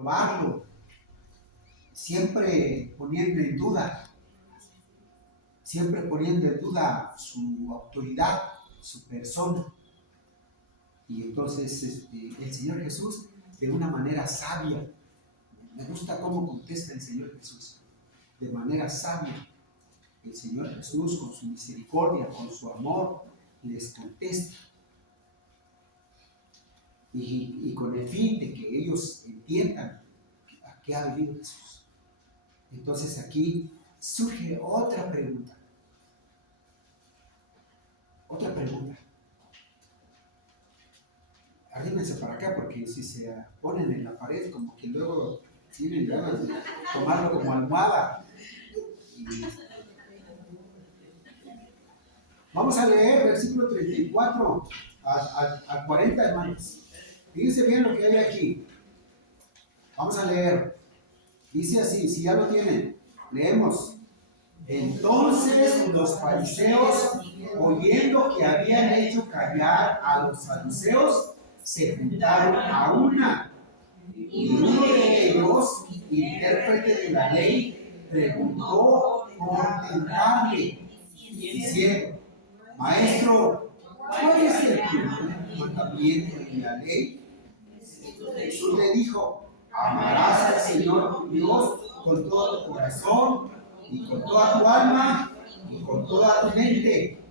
probarlo, siempre poniendo en duda su autoridad, su persona. Y entonces el Señor Jesús, de una manera sabia, me gusta cómo contesta el Señor Jesús, de manera sabia. El Señor Jesús, con su misericordia, con su amor, les contesta. Y con el fin de que ellos entiendan a qué ha venido Jesús. Entonces aquí surge otra pregunta. Arrímense para acá, porque si se ponen en la pared, como que luego tienen ganas de tomarlo como almohada. Vamos a leer versículo 34 a 40, hermanos. Fíjense bien lo que hay aquí. Vamos a leer. Dice así, si ya lo tienen, leemos. Entonces los fariseos, oyendo que habían hecho callar a los saduceos, se juntaron a una. Y uno de ellos, intérprete de la ley, preguntó por tentarle, diciendo: Maestro, ¿cuál es el primer mandamiento en la ley? Jesús le dijo: amarás al Señor tu Dios con todo tu corazón, y con toda tu alma, y con toda tu mente.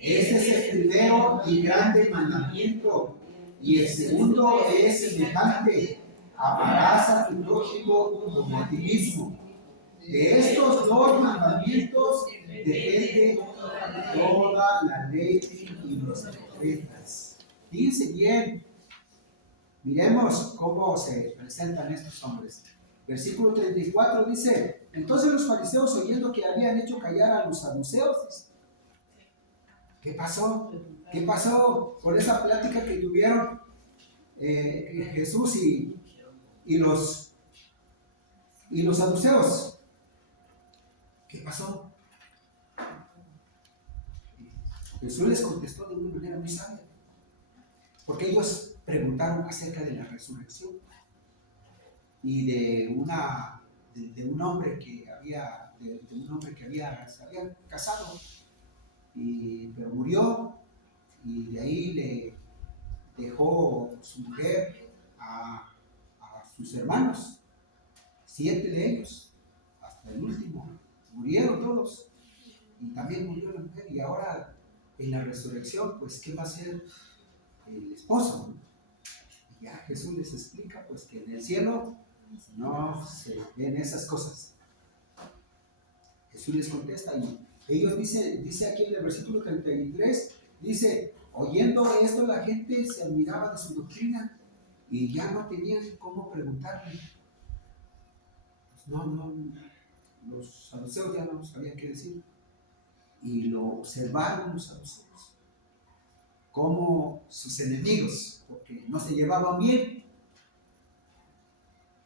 Este es el primero y grande mandamiento. Y el segundo es semejante: amarás a tu prójimo como a ti mismo. De estos dos mandamientos depende toda la ley y los profetas. Fíjense bien, miremos cómo se presentan estos hombres. Versículo 34 dice: entonces los fariseos, oyendo que habían hecho callar a los saduceos, ¿qué pasó? ¿Qué pasó con esa plática que tuvieron Jesús y los saduceos? ¿Qué pasó? Jesús les contestó de una manera muy sabia, porque ellos preguntaron acerca de la resurrección y de un hombre que se había casado, pero murió, y de ahí le dejó su mujer a sus hermanos, 7 de ellos, hasta el último, murieron todos, y también murió la mujer. Y ahora en la resurrección, pues, ¿qué va a hacer el esposo, ¿no? Y ya Jesús les explica, pues, que en el cielo no se ven esas cosas. Jesús les contesta, y ellos dice aquí en el versículo 33, dice: oyendo esto, la gente se admiraba de su doctrina y ya no tenían cómo preguntarle. Pues los saduceos ya no sabían qué decir, y lo observaron los saduceos como sus enemigos, porque no se llevaban bien.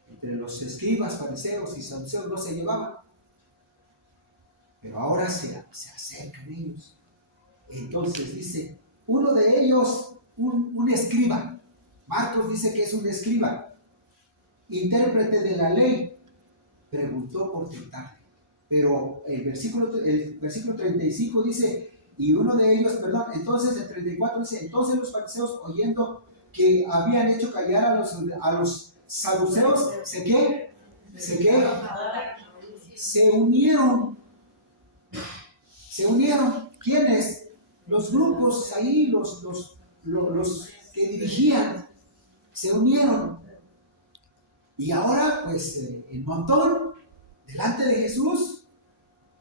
Entre los escribas, fariseos y saduceos no se llevaban, pero ahora se acercan ellos. Entonces dice, uno de ellos, un escriba, Marcos dice que es un escriba, intérprete de la ley, preguntó por tentarle. Pero el versículo 35 dice, y uno de ellos, entonces el 34 dice: entonces los fariseos, oyendo que habían hecho callar a los saduceos, se unieron. ¿Quiénes? Los grupos ahí, los que dirigían, se unieron. Y ahora, pues, el montón, delante de Jesús,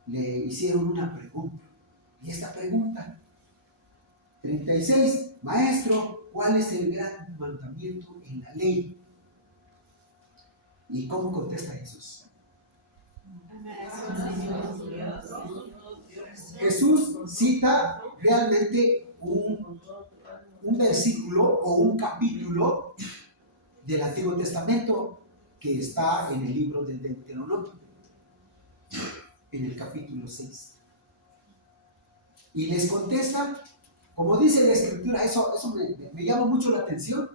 le hicieron una pregunta. Y esta pregunta, 36, Maestro, ¿cuál es el gran mandamiento en la ley? ¿Y cómo contesta Jesús? Jesús cita realmente un versículo o un capítulo del Antiguo Testamento que está en el libro del Deuteronomio, en el capítulo 6. Y les contesta, como dice la Escritura, eso me llama mucho la atención.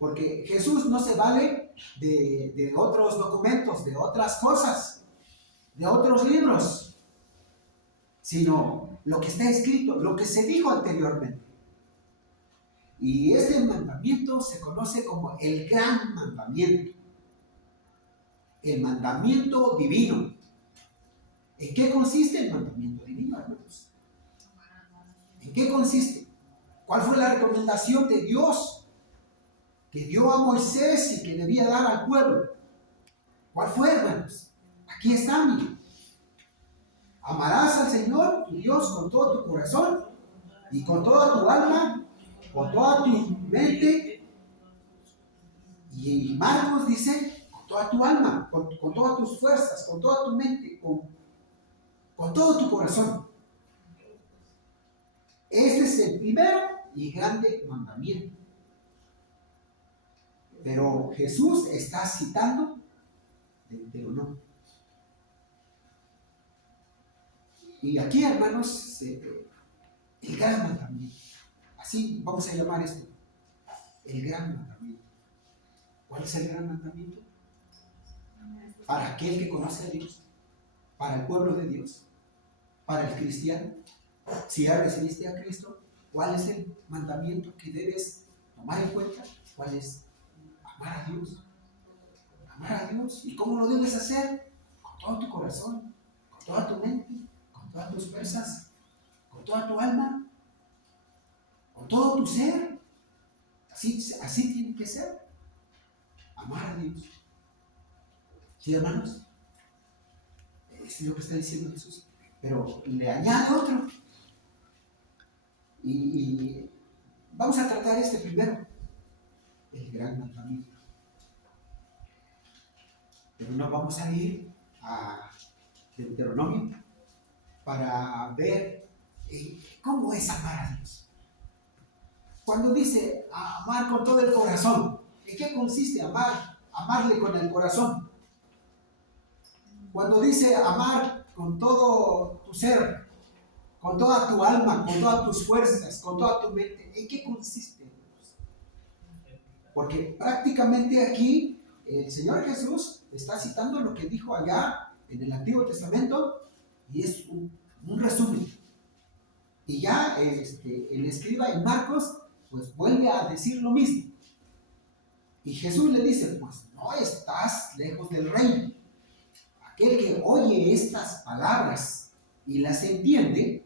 Porque Jesús no se vale de otros documentos, de otras cosas, de otros libros, sino lo que está escrito, lo que se dijo anteriormente. Y este mandamiento se conoce como el gran mandamiento, el mandamiento divino. ¿En qué consiste el mandamiento divino, hermanos? ¿En qué consiste? ¿Cuál fue la recomendación de Dios que dio a Moisés y que debía dar al pueblo? ¿Cuál fue, hermanos? Aquí está, mire. Amarás al Señor, tu Dios, con todo tu corazón y con toda tu alma, con toda tu mente. Y Marcos dice, con toda tu alma, con todas tus fuerzas, con toda tu mente, con todo tu corazón. Este es el primero y grande mandamiento. Pero Jesús está citando Deuteronomio. Y aquí, hermanos, el gran mandamiento. Así vamos a llamar esto. El gran mandamiento. ¿Cuál es el gran mandamiento? Para aquel que conoce a Dios, para el pueblo de Dios, para el cristiano. Si ya recibiste a Cristo, ¿cuál es el mandamiento que debes tomar en cuenta? ¿Cuál es? Amar a Dios. Amar a Dios. ¿Y cómo lo debes hacer? Con todo tu corazón, con toda tu mente, con todas tus fuerzas, con toda tu alma, con todo tu ser. Así tiene que ser. Amar a Dios. ¿Sí, hermanos? Es lo que está diciendo Jesús. Pero le añade otro. Y vamos a tratar este primero. El gran mandamiento. Pero no vamos a ir a Deuteronomio para ver cómo es amar a Dios. Cuando dice amar con todo el corazón, ¿en qué consiste amarle con el corazón? Cuando dice amar con todo tu ser, con toda tu alma, con todas tus fuerzas, con toda tu mente, ¿en qué consiste? Porque prácticamente aquí el Señor Jesús está citando lo que dijo allá en el Antiguo Testamento y es un resumen. Y ya el escriba en Marcos pues vuelve a decir lo mismo. Y Jesús le dice, pues no estás lejos del reino. Aquel que oye estas palabras y las entiende,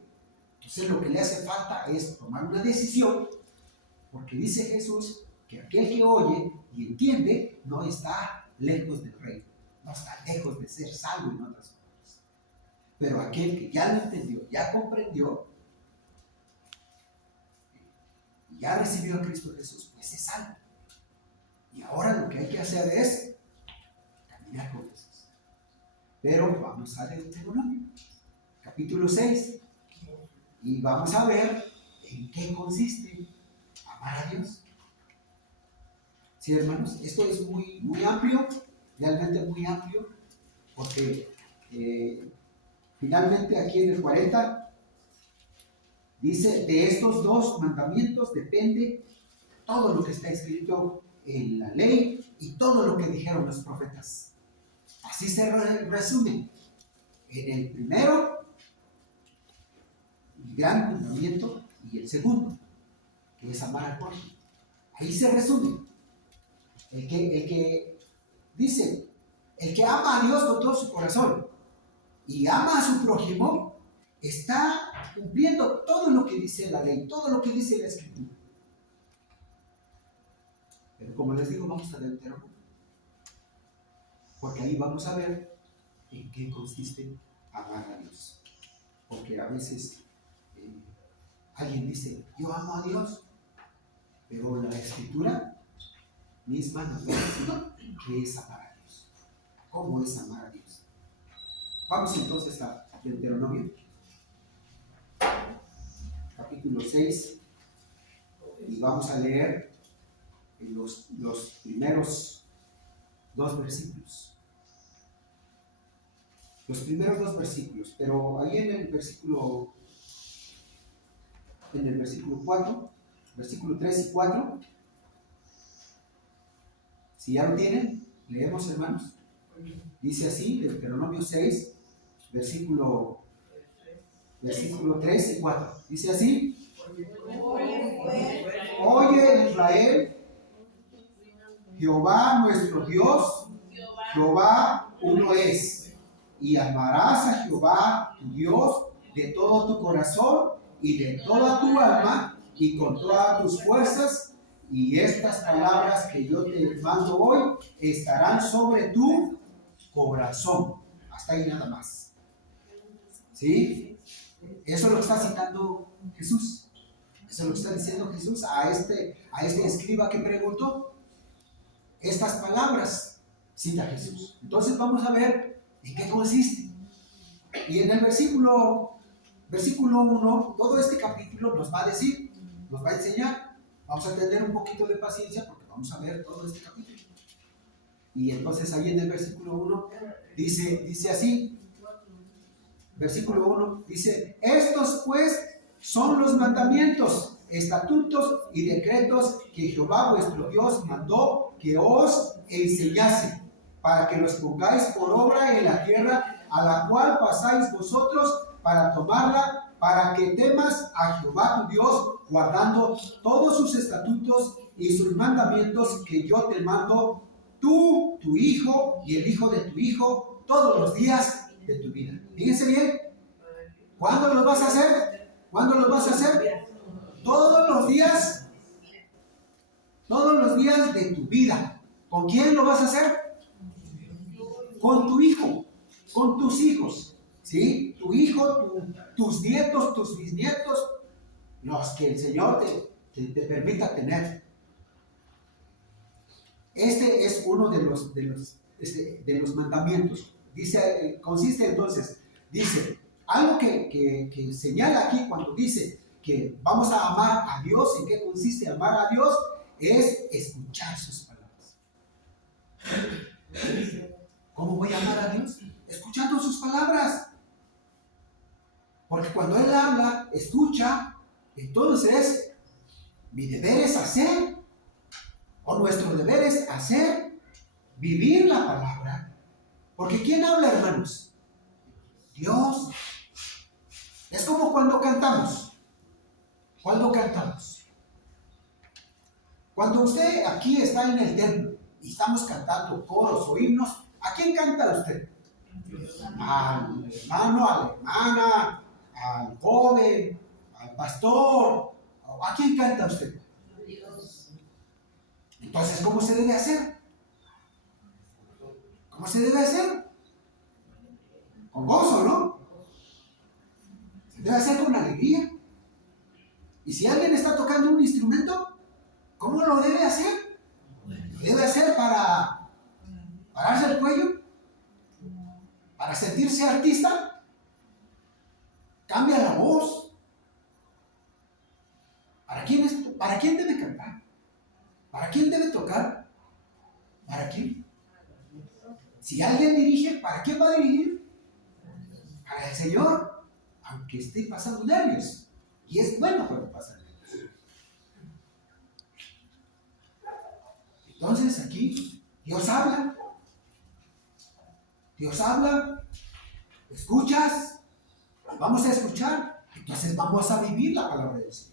entonces lo que le hace falta es tomar una decisión, porque dice Jesús que aquel que oye y entiende no está lejos del reino, no está lejos de ser salvo en otras cosas. Pero aquel que ya lo entendió, ya comprendió, ya recibió a Cristo Jesús, pues es salvo. Y ahora lo que hay que hacer es caminar con Jesús. Pero vamos a Deuteronomio, capítulo 6, y vamos a ver en qué consiste amar a Dios. Sí, hermanos, esto es muy, muy amplio, realmente muy amplio, porque finalmente aquí en el 40 dice, de estos dos mandamientos depende todo lo que está escrito en la ley y todo lo que dijeron los profetas. Así se resume. En el primero, el gran mandamiento, y el segundo, que es amar al prójimo. Ahí se resume. El que dice, el que ama a Dios con todo su corazón y ama a su prójimo, está cumpliendo todo lo que dice la ley, todo lo que dice la Escritura. Pero como les digo, vamos a Deuteronomio, porque ahí vamos a ver en qué consiste amar a Dios. Porque a veces alguien dice, yo amo a Dios, pero la Escritura misma nos dice qué es amar a Dios. ¿Cómo es amar a Dios? Vamos entonces a Deuteronomio, capítulo 6, y vamos a leer los primeros dos versículos. Los primeros dos versículos, pero ahí en el versículo 4, versículo 3 y 4, Si ya lo tienen, leemos, hermanos. Dice así, Deuteronomio 6, versículo 3 y 4. Dice así: Oye Israel, Jehová nuestro Dios, Jehová uno es, y amarás a Jehová tu Dios de todo tu corazón y de toda tu alma y con todas tus fuerzas, y estas palabras que yo te mando hoy estarán sobre tu corazón. Hasta ahí nada más. ¿Sí? Eso lo está citando Jesús. Eso lo está diciendo Jesús a este escriba que preguntó. Estas palabras cita Jesús. Entonces vamos a ver en qué consiste. Y en el versículo 1, todo este capítulo nos va a decir, nos va a enseñar. Vamos a tener un poquito de paciencia porque vamos a ver todo este capítulo. Y entonces ahí en el versículo 1 dice así. Versículo 1 dice: estos pues son los mandamientos, estatutos y decretos que Jehová vuestro Dios mandó que os enseñase, para que los pongáis por obra en la tierra a la cual pasáis vosotros para tomarla, para que temas a Jehová tu Dios, guardando todos sus estatutos y sus mandamientos que yo te mando, tú, tu hijo y el hijo de tu hijo, todos los días de tu vida. Fíjense bien. ¿Cuándo lo vas a hacer? ¿Cuándo lo vas a hacer? Todos los días. Todos los días de tu vida. ¿Con quién lo vas a hacer? Con tu hijo, con tus hijos, ¿sí? Tu hijo, tus nietos, tus bisnietos, los que el Señor te permita tener. Este es uno de los mandamientos. Dice, consiste entonces, dice, algo que señala aquí cuando dice que vamos a amar a Dios. ¿En qué consiste amar a Dios? Es escuchar sus palabras. ¿Cómo voy a amar a Dios? Escuchando sus palabras. Porque cuando Él habla, escucha, entonces mi deber es hacer, o nuestro deber es hacer, vivir la palabra. Porque ¿quién habla, hermanos? Dios. Es como cuando cantamos. Cuando cantamos. Cuando usted aquí está en el templo y estamos cantando coros o himnos, ¿a quién canta usted? Al hermano, a la hermana, al joven, al pastor. ¿A quién canta usted? Entonces, ¿cómo se debe hacer? ¿Cómo se debe hacer? Con gozo, ¿no? Se debe hacer con alegría. Y si alguien está tocando un instrumento, ¿cómo lo debe hacer? ¿Lo debe hacer para pararse el cuello? ¿Para sentirse artista? Cambia la voz. ¿Para quién debe cantar? ¿Para quién debe tocar? ¿Para quién? Si alguien dirige, ¿para quién va a dirigir? Para el Señor, aunque esté pasando nervios. Y es bueno cuando pasa nervios. Entonces aquí Dios habla. Dios habla. Escuchas. Vamos a escuchar. Entonces vamos a vivir la palabra de Dios.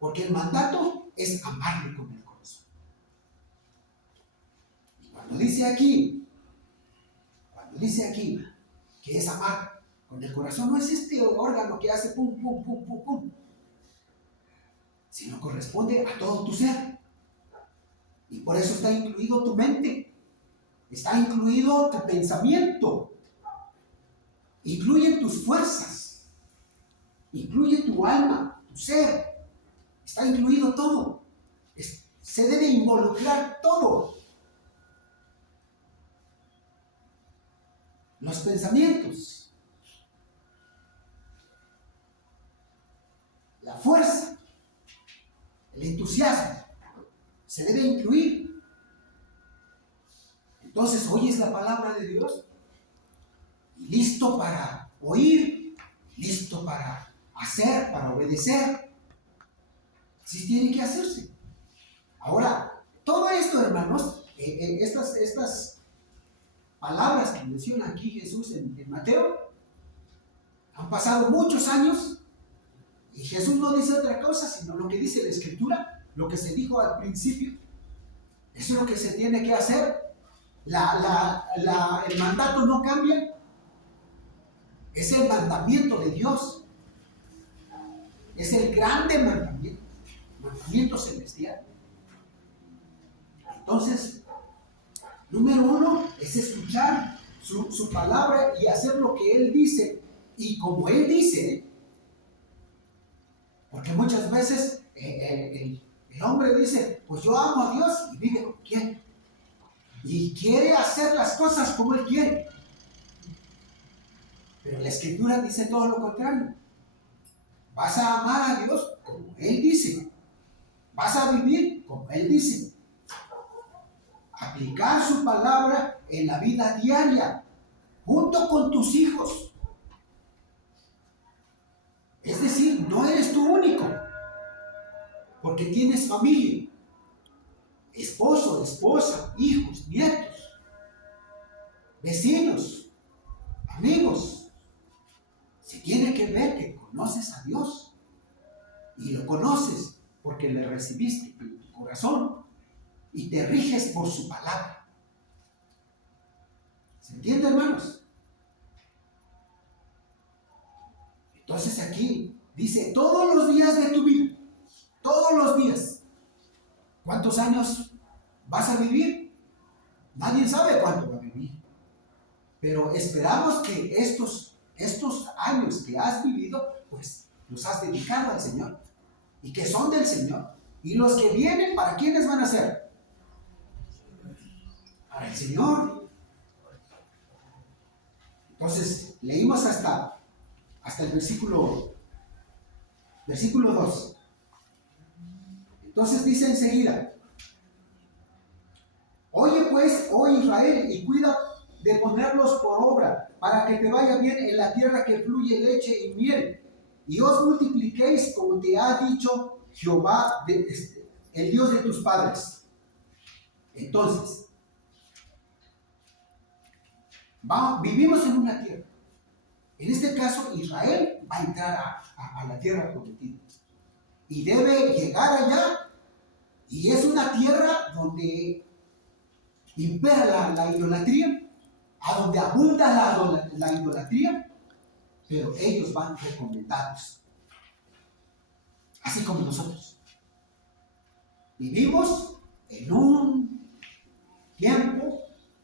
Porque el mandato es amarle con el corazón. Y cuando dice aquí que es amar con el corazón, no es este órgano que hace pum, pum, pum, pum, pum, sino corresponde a todo tu ser. Y por eso está incluido tu mente, está incluido tu pensamiento, incluye tus fuerzas, incluye tu alma, tu ser. Está incluido todo. Se debe involucrar todo. Los pensamientos, la fuerza, el entusiasmo, se debe incluir. Entonces oyes la palabra de Dios, listo para oír, listo para hacer, para obedecer. Sí tiene que hacerse. Ahora, todo esto, hermanos, estas palabras que menciona aquí Jesús en Mateo, han pasado muchos años y Jesús no dice otra cosa, sino lo que dice la Escritura, lo que se dijo al principio. Eso es lo que se tiene que hacer. El mandato no cambia. Es el mandamiento de Dios. Es el grande mandamiento celestial. Entonces, número uno es escuchar su palabra y hacer lo que Él dice. Y como Él dice, porque muchas veces el hombre dice, pues yo amo a Dios y vive como quiere. Y quiere hacer las cosas como Él quiere. Pero la Escritura dice todo lo contrario. Vas a amar a Dios como Él dice. Vas a vivir como Él dice. Aplicar su palabra en la vida diaria, junto con tus hijos. Es decir, no eres tú único, porque tienes familia, esposo, esposa, hijos, nietos, vecinos, amigos. Se tiene que ver que conoces a Dios y lo conoces porque le recibiste en tu corazón y te riges por su palabra. ¿Se entiende, hermanos? Entonces aquí dice, todos los días de tu vida, todos los días. ¿Cuántos años vas a vivir? Nadie sabe cuánto va a vivir. Pero esperamos que estos años que has vivido, pues los has dedicado al Señor. Y que son del Señor. Y los que vienen, ¿para quiénes van a ser? Para el Señor. Entonces, leímos hasta el versículo 2. Entonces dice enseguida, oye pues, oh Israel, y cuida de ponerlos por obra, para que te vaya bien en la tierra que fluye leche y miel, y os multipliquéis como te ha dicho Jehová, el Dios de tus padres. Entonces, vivimos en una tierra. En este caso, Israel va a entrar a la tierra prometida. Y debe llegar allá. Y es una tierra donde impera la idolatría, a donde abunda la idolatría, pero ellos van recomendados. Así como nosotros. Vivimos en un tiempo,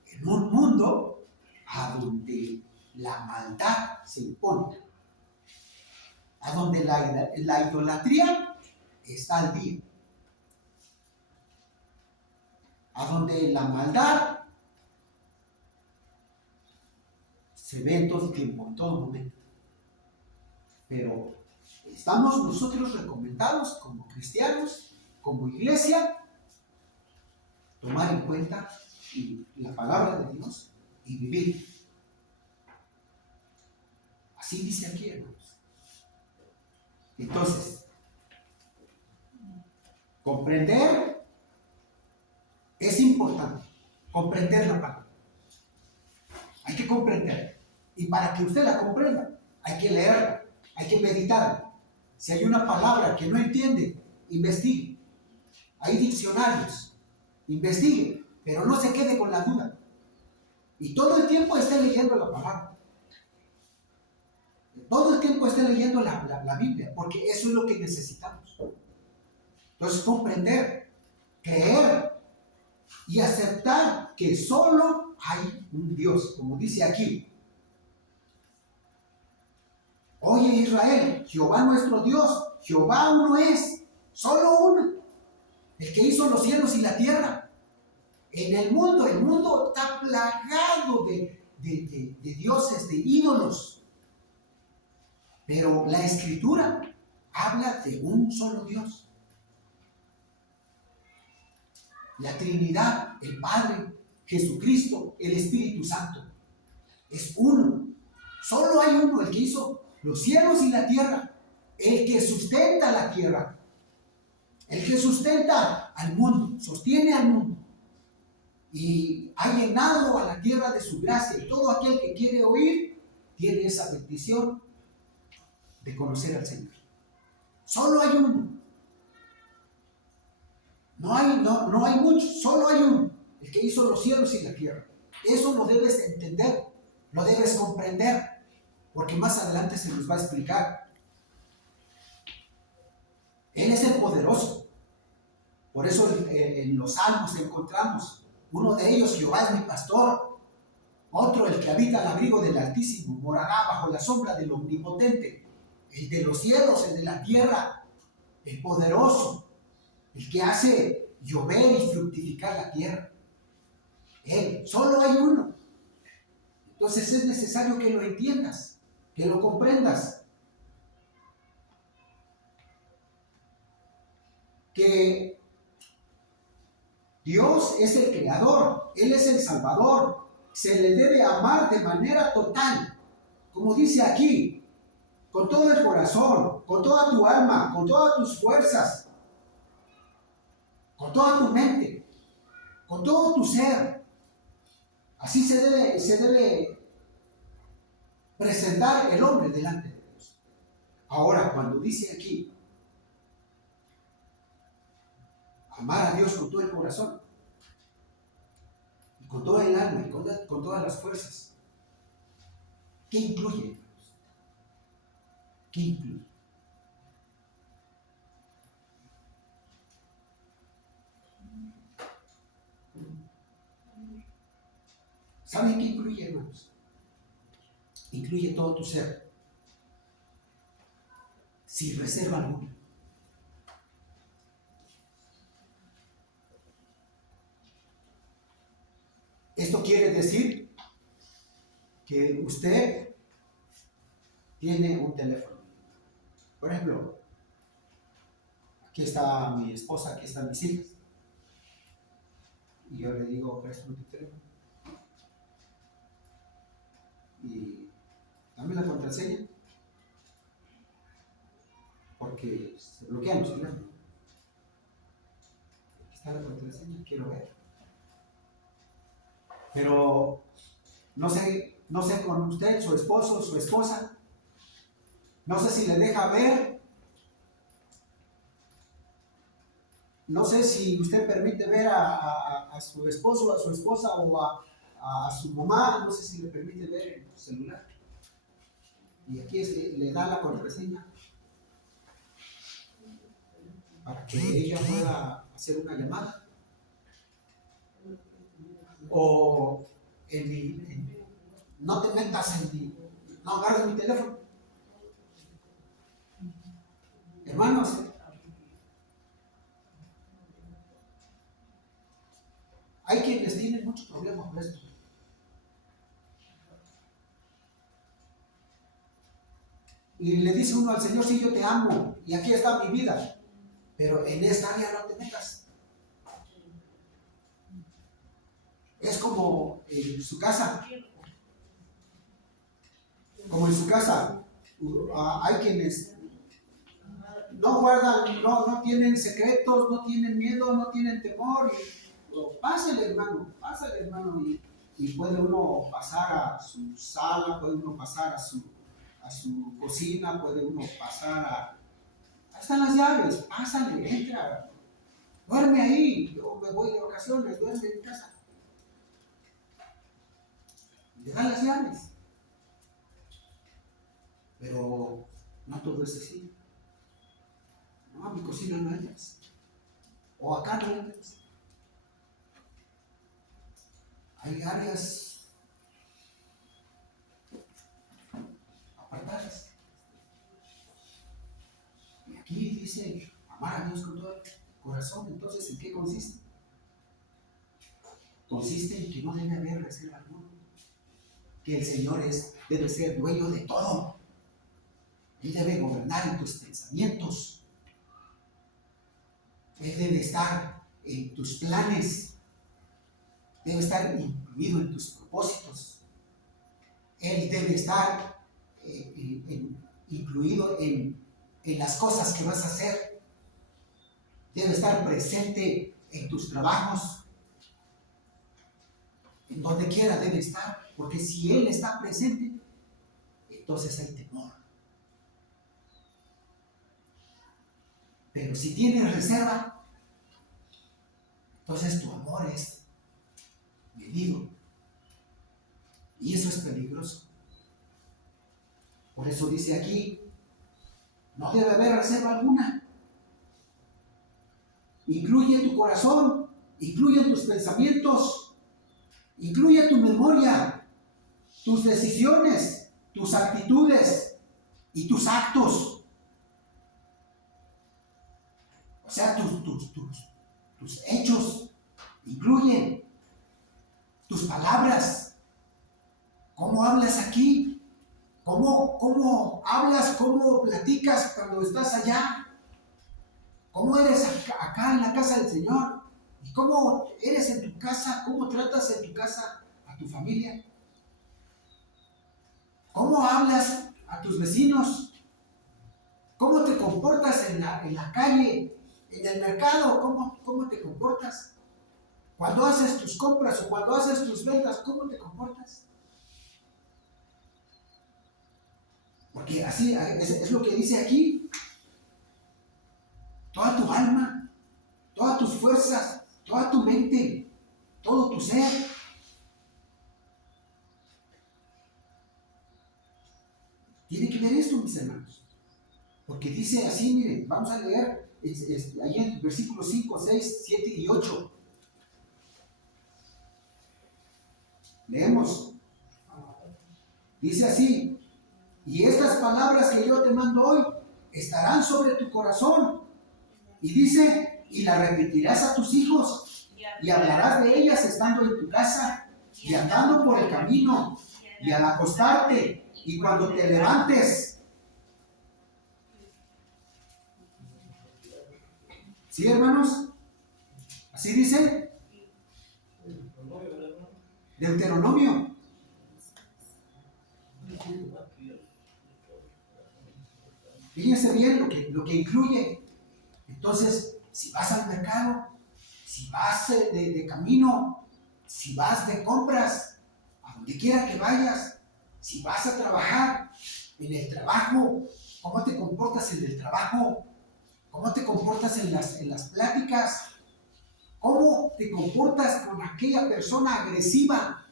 en un mundo, a donde la maldad se impone, a donde la idolatría está al día, a donde la maldad se ve en todo tiempo, en todo momento. Pero estamos nosotros recomendados como cristianos, como iglesia, tomar en cuenta la palabra de Dios y vivir. Así dice aquí, hermanos. Entonces, comprender es importante. Comprender la palabra. Hay que comprender. Y para que usted la comprenda, hay que leerla, hay que meditarla. Si hay una palabra que no entiende, investigue. Hay diccionarios, investigue, pero no se quede con la duda. Y todo el tiempo esté leyendo la palabra. Todo el tiempo esté leyendo la Biblia, porque eso es lo que necesitamos. Entonces, comprender, creer y aceptar que solo hay un Dios, como dice aquí. Oye Israel, Jehová nuestro Dios, Jehová uno es, solo uno, el que hizo los cielos y la tierra. En el mundo está plagado de dioses, de ídolos. Pero la Escritura habla de un solo Dios. La Trinidad, el Padre, Jesucristo, el Espíritu Santo. Es uno. Solo hay uno, el que hizo los cielos y la tierra. El que sustenta la tierra. El que sustenta al mundo, sostiene al mundo. y ha llenado a la tierra de su gracia. Y todo aquel que quiere oír tiene esa bendición de conocer al Señor. Solo hay uno. No hay muchos, solo hay uno. El que hizo los cielos y la tierra. Eso lo debes entender, lo debes comprender, porque más adelante se nos va a explicar. Él es el poderoso. Por eso en los salmos encontramos uno de ellos: Jehová es mi pastor. Otro: el que habita al abrigo del Altísimo morará bajo la sombra del Omnipotente. El de los cielos, el de la tierra, el poderoso, el que hace llover y fructificar la tierra. Él, solo hay uno. Entonces es necesario que lo entiendas, que lo comprendas. Que Dios es el creador, Él es el salvador. Se le debe amar de manera total, como dice aquí, con todo el corazón, con toda tu alma, con todas tus fuerzas, con toda tu mente, con todo tu ser. Así se debe presentar el hombre delante de Dios. Ahora, cuando dice aquí, amar a Dios con todo el corazón, y con toda el alma, y con todas las fuerzas, ¿qué incluye? ¿Qué incluye? ¿Saben qué incluye, hermanos? Incluye todo tu ser, sin reserva alguna. Esto quiere decir que usted tiene un teléfono. Por ejemplo, aquí está mi esposa, aquí están mis hijas. Y yo le digo: préstame tu teléfono. Y dame la contraseña, porque se bloquean los teléfonos. Aquí está la contraseña, quiero ver. Pero no sé con usted, su esposo, su esposa, no sé si le deja ver, no sé si usted permite ver a su esposo, a su esposa o a su mamá, no sé si le permite ver en su celular. Y aquí le da la contraseña para que ella pueda hacer una llamada. O no te metas no agarres mi teléfono. Hermanos, hay quienes tienen muchos problemas con esto. Y le dice uno al Señor: sí, yo te amo y aquí está mi vida, pero en esta área no te metas. Es como en su casa. Como en su casa, hay quienes no guardan, no tienen secretos, no tienen miedo, no tienen temor. Pásale, hermano, y puede uno pasar a su sala, puede uno pasar a su cocina, puede uno pasar ahí están las llaves, pásale, entra, duerme ahí. Yo me voy de vacaciones, duerme en mi casa. Le dan las llaves. Pero no todo es así. No, a mi cocina no entras. O acá no entras. Hay áreas apartadas. Y aquí dice amar a Dios con todo el corazón. Entonces, ¿en qué consiste? Consiste en que no debe haber reserva alguna. Que el Señor debe ser dueño de todo. Él debe gobernar en tus pensamientos. Él debe estar en tus planes. Debe estar incluido en tus propósitos. Él debe estar incluido en las cosas que vas a hacer. Debe estar presente en tus trabajos. En donde quiera debe estar, porque si Él está presente, entonces hay temor. Pero si tienes reserva, entonces tu amor es medido. Y eso es peligroso. Por eso dice aquí, no debe haber reserva alguna. Incluye tu corazón, incluye tus pensamientos, incluye tu memoria, tus decisiones, tus actitudes y tus actos. O sea, tus hechos incluyen tus palabras. ¿Cómo hablas aquí? ¿Cómo hablas? ¿Cómo platicas cuando estás allá? ¿Cómo eres acá en la casa del Señor? ¿Y cómo eres en tu casa? ¿Cómo tratas en tu casa a tu familia? ¿Cómo hablas a tus vecinos? ¿Cómo te comportas en la calle, en el mercado? ¿Cómo te comportas? Cuando haces tus compras o cuando haces tus ventas, ¿cómo te comportas? Porque así es lo que dice aquí. Toda tu alma, todas tus fuerzas, toda tu mente, todo tu ser. Tiene que ver esto, mis hermanos. Porque dice así, miren, vamos a leer ahí en versículos 5, 6, 7 y 8. Leemos. Dice así, y estas palabras que yo te mando hoy estarán sobre tu corazón. Y dice, y las repetirás a tus hijos, y hablarás de ellas estando en tu casa, y andando por el camino, y al acostarte, y cuando te levantes. ¿Sí, hermanos? ¿Así dice? Deuteronomio. Fíjense bien lo que incluye. Entonces, si vas al mercado, si vas de camino, si vas de compras, a donde quiera que vayas, si vas a trabajar, en el trabajo, ¿cómo te comportas en el trabajo? ¿Cómo te comportas en las pláticas? ¿Cómo te comportas con aquella persona agresiva?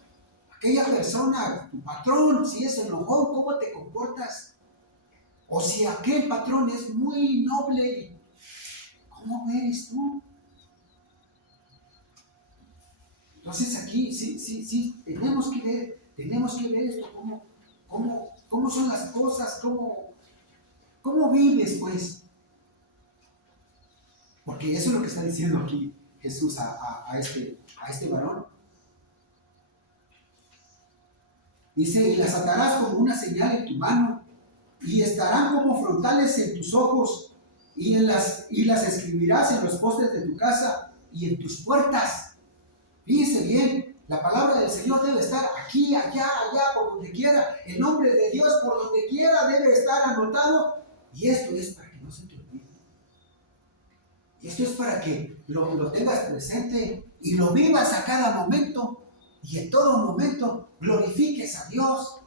Aquella persona, tu patrón, si es enojón, ¿cómo te comportas? O si aquel patrón es muy noble, ¿cómo eres tú? Entonces aquí sí, tenemos que ver esto, cómo son las cosas, cómo vives, pues. Porque eso es lo que está diciendo aquí Jesús a este varón. Dice, y las atarás como una señal en tu mano, y estarán como frontales en tus ojos, y las escribirás en los postes de tu casa y en tus puertas. Fíjense bien, la palabra del Señor debe estar aquí, allá, por donde quiera. El nombre de Dios por donde quiera debe estar anotado. Y esto es para que no se te olvide. Y esto es para que lo tengas presente y lo vivas a cada momento. Y en todo momento glorifiques a Dios.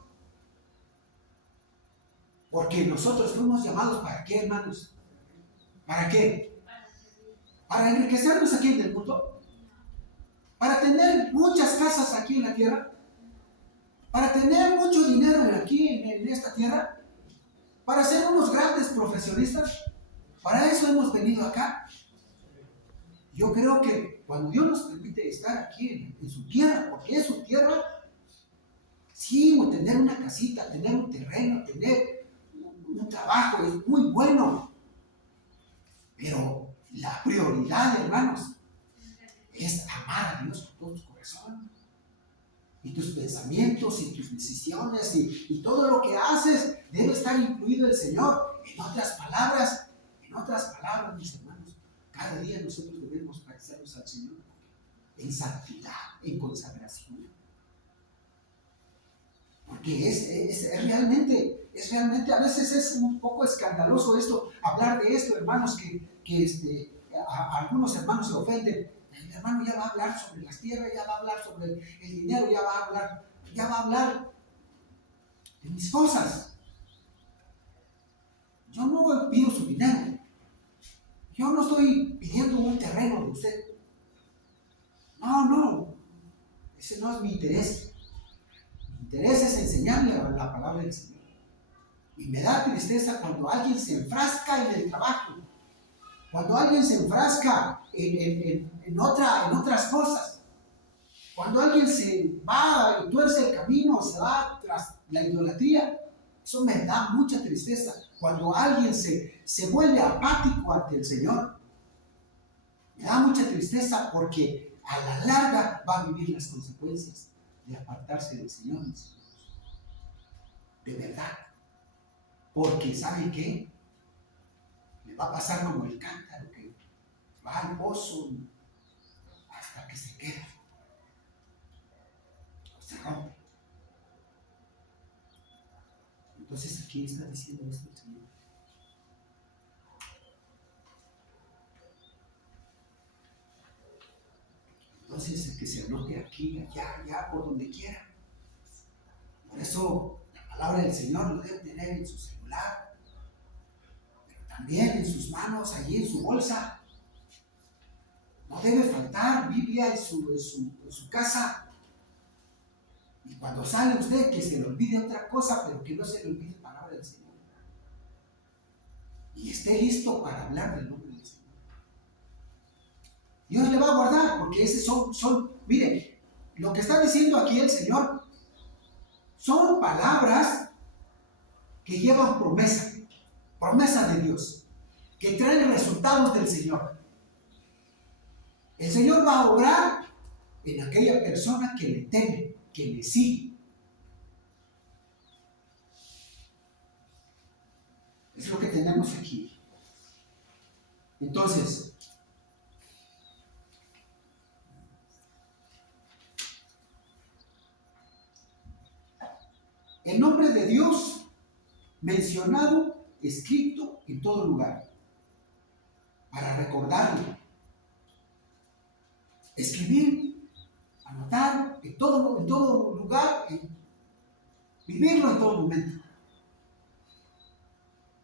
Porque nosotros fuimos llamados ¿para qué, hermanos? ¿Para qué? ¿Para enriquecernos aquí en el mundo? ¿Para tener muchas casas aquí en la tierra? ¿Para tener mucho dinero aquí en esta tierra? ¿Para ser unos grandes profesionistas? ¿Para eso hemos venido acá? Yo creo que cuando Dios nos permite estar aquí en su tierra, porque es su tierra, sí, tener una casita, tener un terreno, tener un trabajo es muy bueno. Pero la prioridad, hermanos, es amar a Dios con todo tu corazón. Y tus pensamientos y tus decisiones y todo lo que haces debe estar incluido el Señor. En otras palabras, mis hermanos, cada día nosotros debemos parecernos al Señor en santidad, en consagración. Porque es realmente, a veces es un poco escandaloso esto, hablar de esto, hermanos, que a algunos hermanos se ofenden. El hermano ya va a hablar sobre las tierras, ya va a hablar sobre el dinero, ya va a hablar de mis cosas. Yo no pido su dinero. Yo no estoy pidiendo un terreno de usted. No. Ese no es mi interés. Mi interés es enseñarle la palabra del Señor. Y me da tristeza cuando alguien se enfrasca en el trabajo. Cuando alguien se enfrasca en otras cosas. Cuando alguien se va y tuerce el camino, se va tras la idolatría. Eso me da mucha tristeza. Cuando alguien se vuelve apático ante el Señor. Me da mucha tristeza porque a la larga va a vivir las consecuencias de apartarse del Señor, mis hermanos. De verdad. Porque ¿saben qué? Le va a pasar como el cántaro que va al pozo hasta que se queda. O se rompe. Entonces aquí está diciendo esto el Señor. Entonces el que se anote aquí, allá, por donde quiera. Por eso la palabra del Señor lo debe tener en su celular, pero también en sus manos, allí en su bolsa. No debe faltar Biblia en su casa. Y cuando sale usted, que se le olvide otra cosa, pero que no se le olvide la palabra del Señor. Y esté listo para hablar del nombre del Señor. Dios le va a guardar, porque esos miren, lo que está diciendo aquí el Señor son palabras que llevan promesa de Dios, que traen resultados del Señor. El Señor va a obrar en aquella persona que le teme, que le sigue. Es lo que tenemos aquí. Entonces, el nombre de Dios mencionado, escrito en todo lugar, para recordarlo, escribir, anotar en todo lugar, vivirlo en todo momento.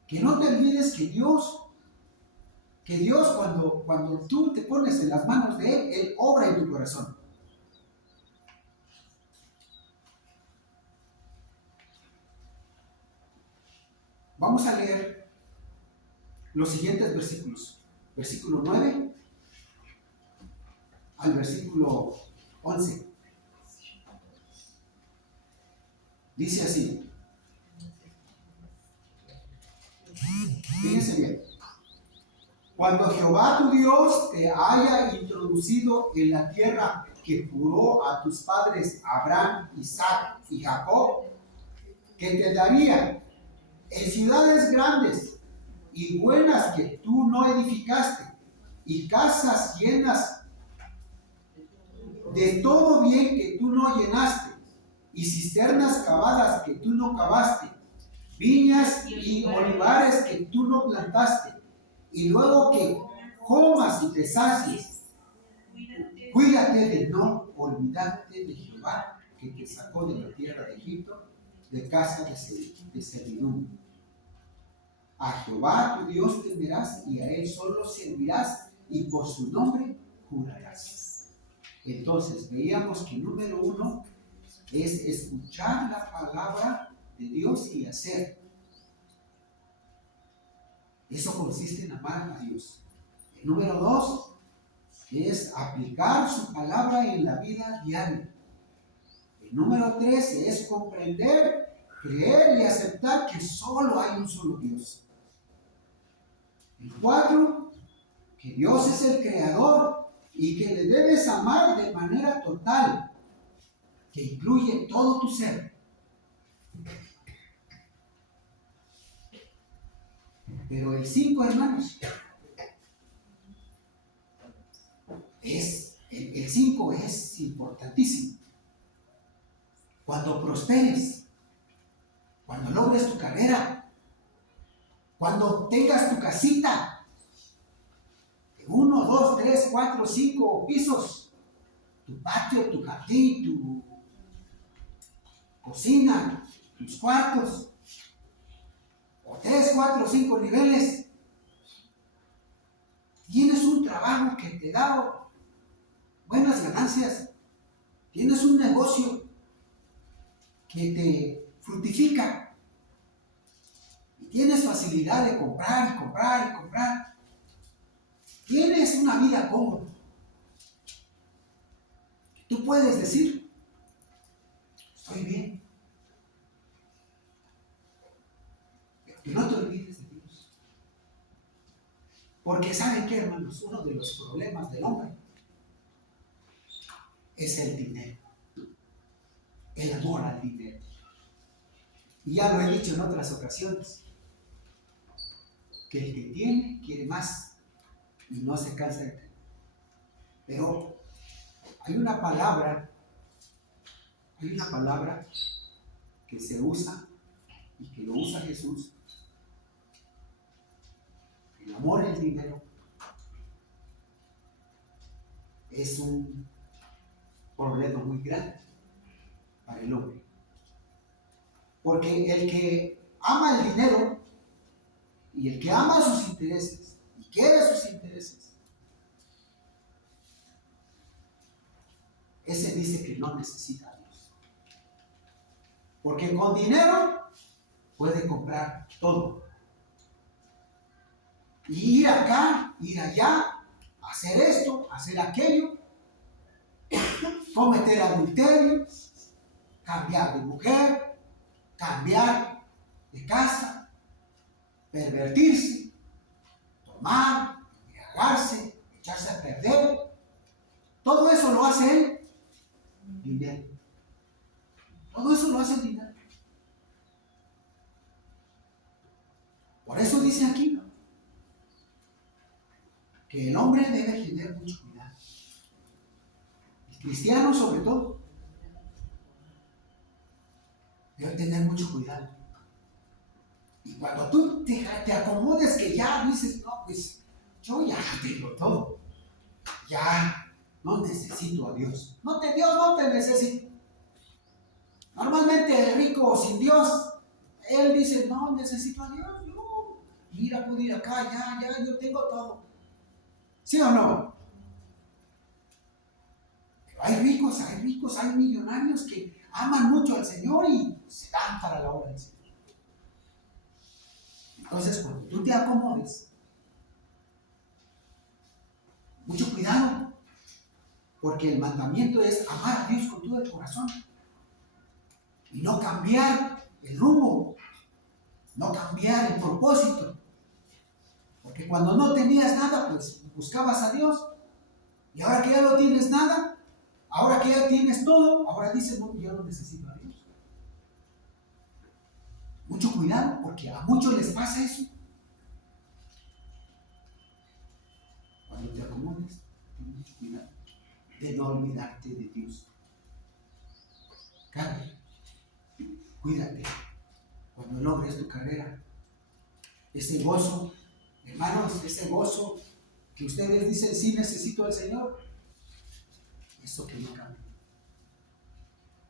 Que no te olvides que Dios cuando tú te pones en las manos de Él obra en tu corazón. Vamos a leer los siguientes versículos. Versículo 9 al versículo 11. Dice así. Fíjense bien. Cuando Jehová tu Dios te haya introducido en la tierra que juró a tus padres Abraham, Isaac y Jacob, que te daría en ciudades grandes y buenas que tú no edificaste, y casas llenas de todo bien que tú no llenaste, y cisternas cavadas que tú no cavaste, viñas y olivares que tú no plantaste, y luego que comas y te sacies, cuídate de no olvidarte de Jehová, que te sacó de la tierra de Egipto, de casa de servidumbre. A Jehová tu Dios temerás, y a Él solo servirás, y por su nombre jurarás. Entonces veíamos que número 1 es escuchar la palabra de Dios y hacer. Eso consiste en amar a Dios. El número 2 es aplicar su palabra en la vida diaria. El número 3 es comprender, creer y aceptar que solo hay un solo Dios. El 4, que Dios es el creador y que le debes amar de manera total, que incluye todo tu ser. Pero el 5, hermanos, el 5 es importantísimo. Cuando prosperes, cuando logres tu carrera, cuando tengas tu casita, 1, 2, 3, 4, 5 pisos. Tu patio, tu jardín, tu cocina, tus cuartos. O 3, 4, 5 niveles. Tienes un trabajo que te da buenas ganancias. Tienes un negocio que te fructifica. Y tienes facilidad de comprar y comprar y comprar. Tienes una vida cómoda. Tú puedes decir, estoy bien. Pero que no te olvides de Dios. Porque ¿saben qué, hermanos? Uno de los problemas del hombre es el dinero. El amor al dinero. Y ya lo he dicho en otras ocasiones, que el que tiene quiere más y no se cansa de tener. Pero hay una palabra que se usa y que lo usa Jesús. El amor al dinero es un problema muy grande para el hombre. Porque el que ama el dinero y el que ama sus intereses y quiere sus intereses, ese dice que no necesita a Dios. Porque con dinero puede comprar todo. Y ir acá, ir allá, hacer esto, hacer aquello, cometer adulterio, cambiar de mujer, cambiar de casa, pervertirse, tomar, embriagarse, echarse a perder. Todo eso lo hace él, dinero. Todo eso lo hace el dinero. Por eso dice aquí que el hombre debe tener mucho cuidado. El cristiano sobre todo debe tener mucho cuidado. Y cuando tú te acomodes que ya dices, no, pues yo ya tengo todo. Ya no necesito a Dios. Dios no te necesita. Normalmente el rico sin Dios, él dice, no necesito a Dios. No, mira, puedo ir acá, ya, yo tengo todo. ¿Sí o no? Pero hay ricos, hay millonarios que aman mucho al Señor y se dan para la obra del Señor. Entonces, cuando tú te acomodes, mucho cuidado, porque el mandamiento es amar a Dios con todo el corazón y no cambiar el rumbo, no cambiar el propósito. Porque cuando no tenías nada, pues buscabas a Dios. Y ahora que ya no tienes nada, ahora que ya tienes todo, ahora dices, no, yo no necesito a Dios. Mucho cuidado, porque a muchos les pasa eso. Cuando te acomodes, ten mucho cuidado de no olvidarte de Dios. Carlos, cuídate. Cuando logres tu carrera, ese gozo, hermanos, ese gozo que ustedes dicen, sí necesito al Señor, eso que no cambie.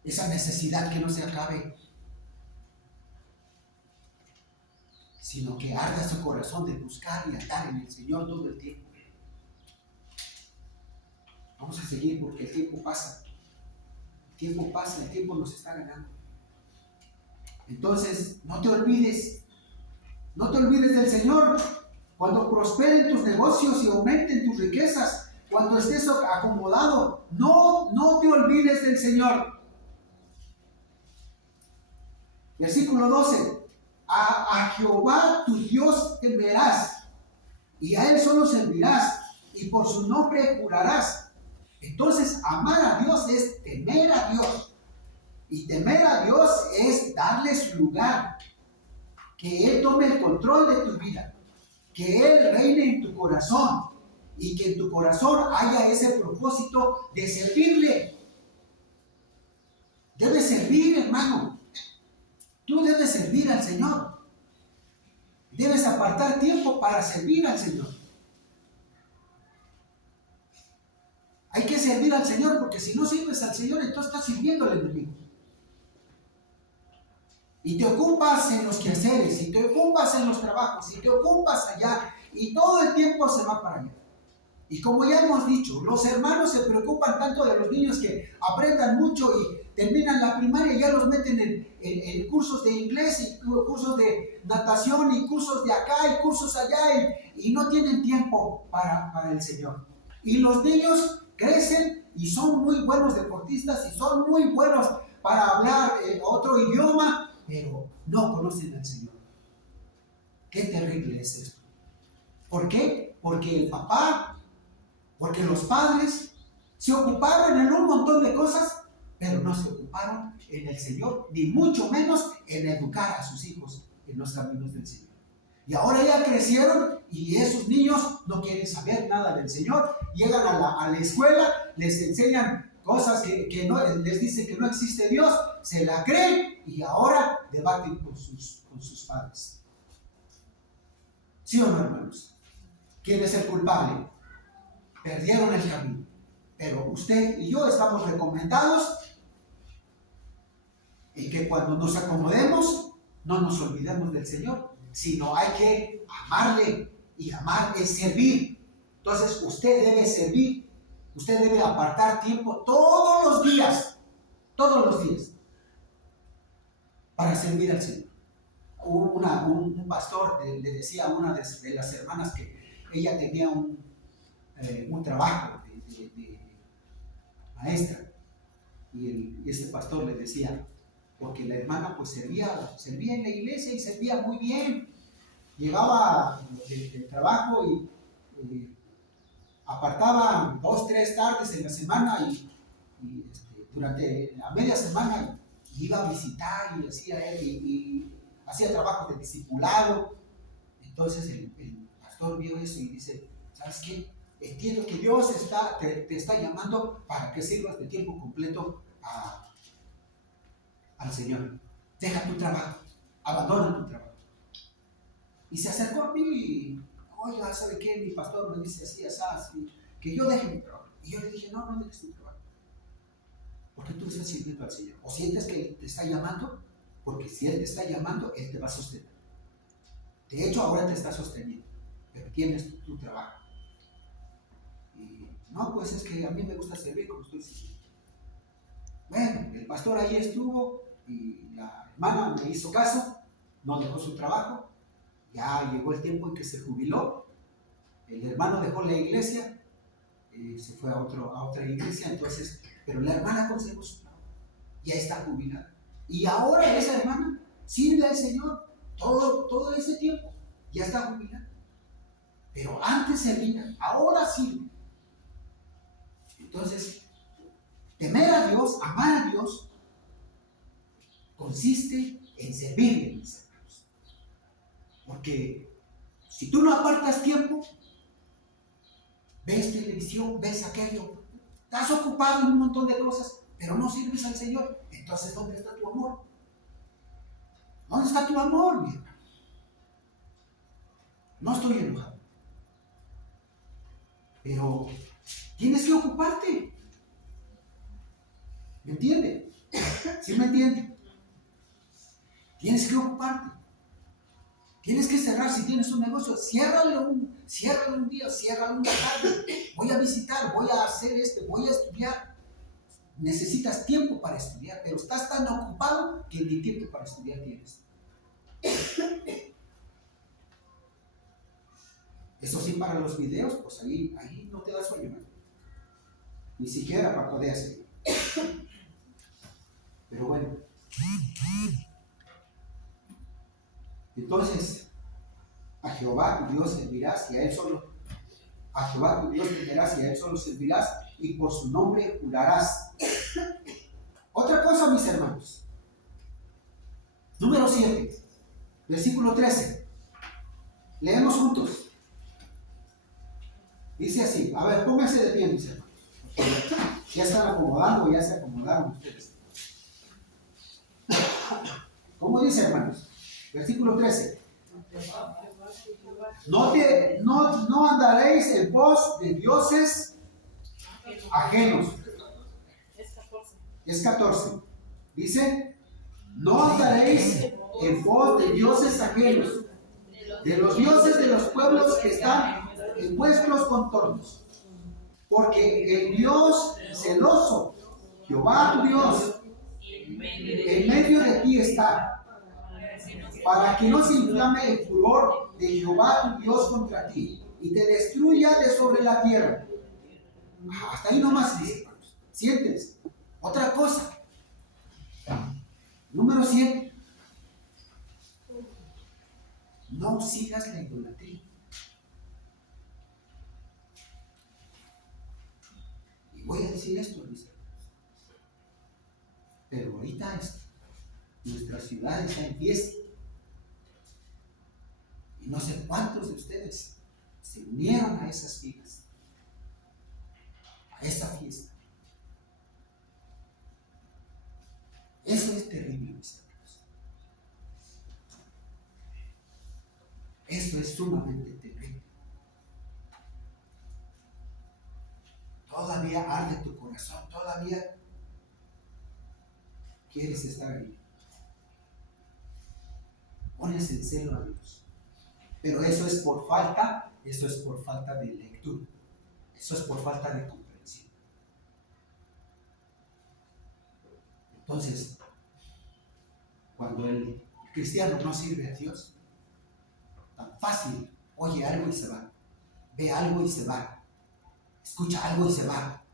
Esa necesidad que no se acabe, sino que arda su corazón de buscar y andar en el Señor todo el tiempo. Vamos a seguir porque el tiempo pasa. El tiempo pasa, el tiempo nos está ganando. Entonces, no te olvides del Señor. Cuando prosperen tus negocios y aumenten tus riquezas, cuando estés acomodado, no te olvides del Señor. Versículo 12. A Jehová tu Dios temerás, y a Él solo servirás, y por su nombre jurarás. Entonces, amar a Dios es temer a Dios. Y temer a Dios es darle su lugar. Que Él tome el control de tu vida. Que Él reine en tu corazón. Y que en tu corazón haya ese propósito de servirle. Debes servir, hermano. Tú debes servir al Señor. Debes apartar tiempo para servir al Señor. servir al Señor, porque si no sirves al Señor, entonces estás sirviendo al enemigo. Y te ocupas en los quehaceres, y te ocupas en los trabajos, y te ocupas allá, y todo el tiempo se va para allá. Y como ya hemos dicho, los hermanos se preocupan tanto de los niños que aprendan mucho y terminan la primaria y ya los meten en cursos de inglés y cursos de natación y cursos de acá y cursos allá y no tienen tiempo para el Señor. Y los niños crecen y son muy buenos deportistas y son muy buenos para hablar otro idioma, pero no conocen al Señor. Qué terrible es esto. ¿Por qué? Porque los padres se ocuparon en un montón de cosas, pero no se ocuparon en el Señor, ni mucho menos en educar a sus hijos en los caminos del Señor. Y ahora ya crecieron y esos niños no quieren saber nada del Señor. Llegan a la escuela, les enseñan cosas que no, les dicen que no existe Dios, se la creen y ahora debaten con sus padres. ¿Sí o no, hermanos? ¿Quién es el culpable? Perdieron el camino. Pero usted y yo estamos recomendados en que cuando nos acomodemos, no nos olvidemos del Señor, sino hay que amarle, y amar es servir. Entonces usted debe servir, usted debe apartar tiempo todos los días, para servir al Señor. Un pastor le decía a una de las hermanas que ella tenía un trabajo de maestra, y este pastor le decía, porque la hermana pues servía en la iglesia y servía muy bien, llegaba del trabajo y apartaba 2, 3 tardes en la semana y durante la media semana iba a visitar y hacía trabajos de discipulado. Entonces el pastor vio eso y dice, ¿sabes qué? Entiendo que Dios te está llamando para que sirvas de tiempo completo al Señor. Deja tu trabajo, abandona tu trabajo. Y se acercó a mí y, oiga, ¿sabe qué? Mi pastor me dice así, que yo deje mi trabajo. Y yo le dije, no dejes tu trabajo, porque tú estás sirviendo al Señor. O sientes que Él te está llamando, porque si Él te está llamando, Él te va a sostener. De hecho, ahora te está sosteniendo, pero tienes tu trabajo. Y no, pues es que a mí me gusta servir como estoy sirviendo. Bueno, el pastor ahí estuvo y la hermana me hizo caso, no dejó su trabajo. Ya llegó el tiempo en que se jubiló. El hermano dejó la iglesia, se fue a otra iglesia, entonces, pero la hermana conservó su trabajo, ya está jubilada. Y ahora esa hermana sirve al Señor todo ese tiempo, ya está jubilada. Pero antes servía, ahora sirve. Entonces, temer a Dios, amar a Dios, consiste en servirle, mis hermanos. Porque si tú no apartas tiempo, ves televisión, ves aquello, estás ocupado en un montón de cosas, pero no sirves al Señor. Entonces, ¿dónde está tu amor? ¿Dónde está tu amor, mi hermano? No estoy enojado, pero tienes que ocuparte. ¿Me entiende? ¿Sí me entiende? Tienes que ocuparte. Tienes que cerrar. Si tienes un negocio, ciérralo un día, ciérralo una tarde. Voy a visitar, voy a hacer voy a estudiar. Necesitas tiempo para estudiar, pero estás tan ocupado que ni tiempo para estudiar tienes. Eso sí, para los videos, pues ahí no te da sueño, ¿no? Ni siquiera para poder hacerlo. Pero bueno. Entonces, a Jehová tu Dios servirás y a Él solo. A Jehová tu Dios temerás y a Él solo servirás y por su nombre jurarás. Otra cosa, mis hermanos. Número 7, versículo 13. Leemos juntos. Dice así, a ver, pónganse de pie, mis hermanos. Ya están acomodando, ya se acomodaron ustedes. ¿Cómo dice, hermanos? Versículo 13. No andaréis en pos de dioses ajenos. Es 14. Dice, no andaréis en pos de dioses ajenos, de los dioses de los pueblos que están en vuestros contornos. Porque el Dios celoso, Jehová tu Dios, en medio de ti está, para que no se inflame el furor de Jehová tu Dios contra ti y te destruya de sobre la tierra. Hasta ahí nomás dice, hermanos. ¿Sientes? Otra cosa. Número 7. No sigas la idolatría. Y voy a decir esto, mis hermanos. Pero ahorita nuestra ciudad está en fiesta. Y no sé cuántos de ustedes se unieron a esas filas, a esa fiesta. Eso es terrible, mis hermanos. Eso es sumamente terrible. Todavía arde tu corazón, todavía quieres estar ahí. Pones en celo a Dios. Pero eso es por falta de lectura. Eso es por falta de comprensión. Entonces, cuando el cristiano no sirve a Dios, tan fácil, oye algo y se va, ve algo y se va, escucha algo y se va,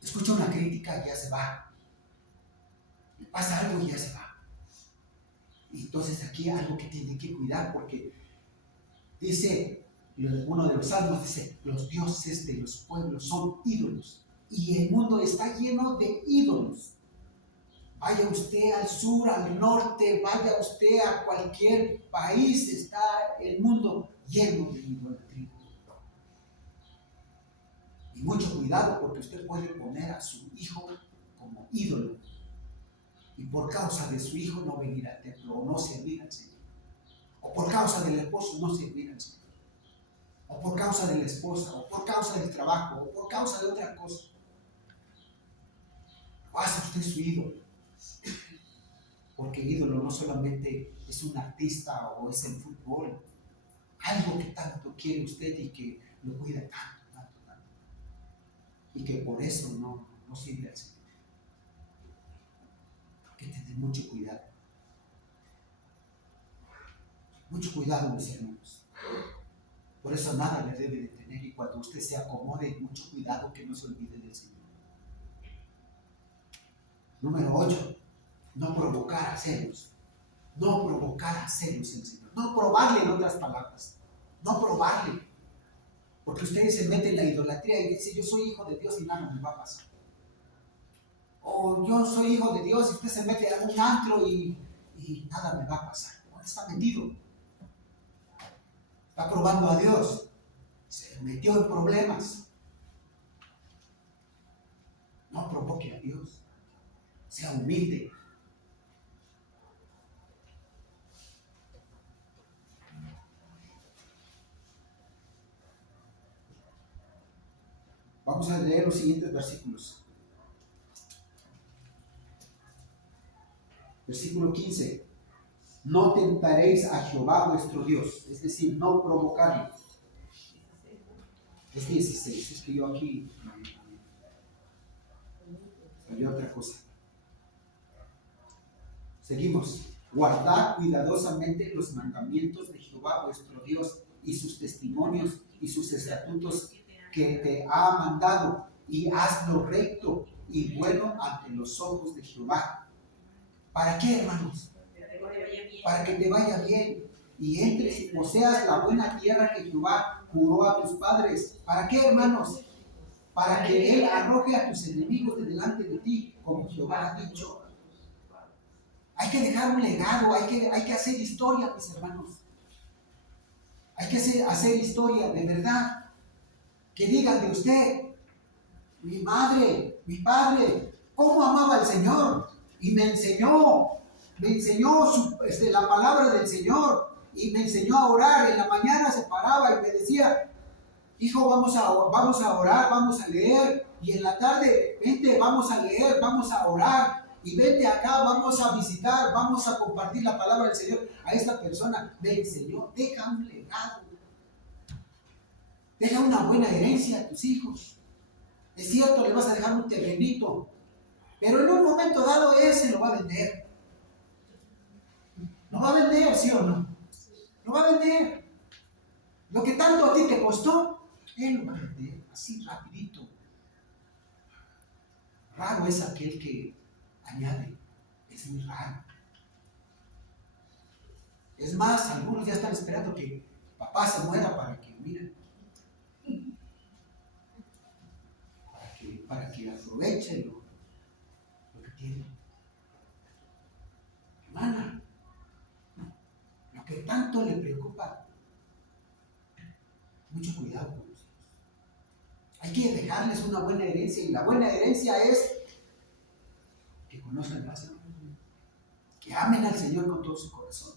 escucha una crítica y ya se va, le pasa algo y ya se va. Y entonces aquí hay algo que tiene que cuidar, porque dice, uno de los salmos dice, los dioses de los pueblos son ídolos. Y el mundo está lleno de ídolos. Vaya usted al sur, al norte, vaya usted a cualquier país, está el mundo lleno de idolatría. Y mucho cuidado, porque usted puede poner a su hijo como ídolo. Y por causa de su hijo no venir al templo o no servir al Señor. O por causa del esposo no servir al Señor. O por causa de la esposa, o por causa del trabajo, o por causa de otra cosa. Lo hace usted su ídolo. Porque ídolo no solamente es un artista o es el fútbol. Algo que tanto quiere usted y que lo cuida tanto. Y que por eso no sirve al Señor. Hay que tener mucho cuidado. Mucho cuidado, mis hermanos. Por eso nada le debe detener, y cuando usted se acomode, mucho cuidado que no se olvide del Señor. Número 8. No provocar a celos. No provocar a celos en el Señor. No probarle, en otras palabras. No probarle. Porque ustedes se meten en la idolatría y dicen, yo soy hijo de Dios y nada me va a pasar. O yo soy hijo de Dios y usted se mete a un antro y nada me va a pasar. No, está metido. Está probando a Dios. Se metió en problemas. No provoque a Dios. Sea humilde. Vamos a leer los siguientes versículos. Versículo 15. No tentaréis a Jehová vuestro Dios, es decir, no provocarlo. Es 16, es que yo aquí salió otra cosa. Seguimos. Guardad cuidadosamente los mandamientos de Jehová vuestro Dios y sus testimonios y sus estatutos que te ha mandado, y hazlo recto y bueno ante los ojos de Jehová. ¿Para qué, hermanos? Para que te vaya bien y entres y poseas la buena tierra que Jehová juró a tus padres. ¿Para qué, hermanos? Para que Él arroje a tus enemigos de delante de ti, como Jehová ha dicho. Hay que dejar un legado, hay que hacer historia, mis hermanos. Hay que hacer historia de verdad. Que digan de usted, mi madre, mi padre, cómo amaba al Señor. Y me enseñó la palabra del Señor, y me enseñó a orar. En la mañana se paraba y me decía, hijo, vamos a orar, vamos a leer. Y en la tarde, vente, vamos a leer, vamos a orar. Y vente acá, vamos a visitar, vamos a compartir la palabra del Señor a esta persona. Ven, Señor, deja un legado. Deja una buena herencia a tus hijos. Es cierto, le vas a dejar un terrenito, pero en un momento dado ese lo va a vender. ¿Lo va a vender, sí o no? Lo va a vender. Lo que tanto a ti te costó, él lo va a vender, así rapidito. Raro es aquel que añade, es muy raro. Es más, algunos ya están esperando que papá se muera para que, miren, para que aprovechen lo que tienen. Hermana, lo que tanto le preocupa, mucho cuidado con los hijos. Hay que dejarles una buena herencia, y la buena herencia es que conozcan al Señor, que amen al Señor con todo su corazón.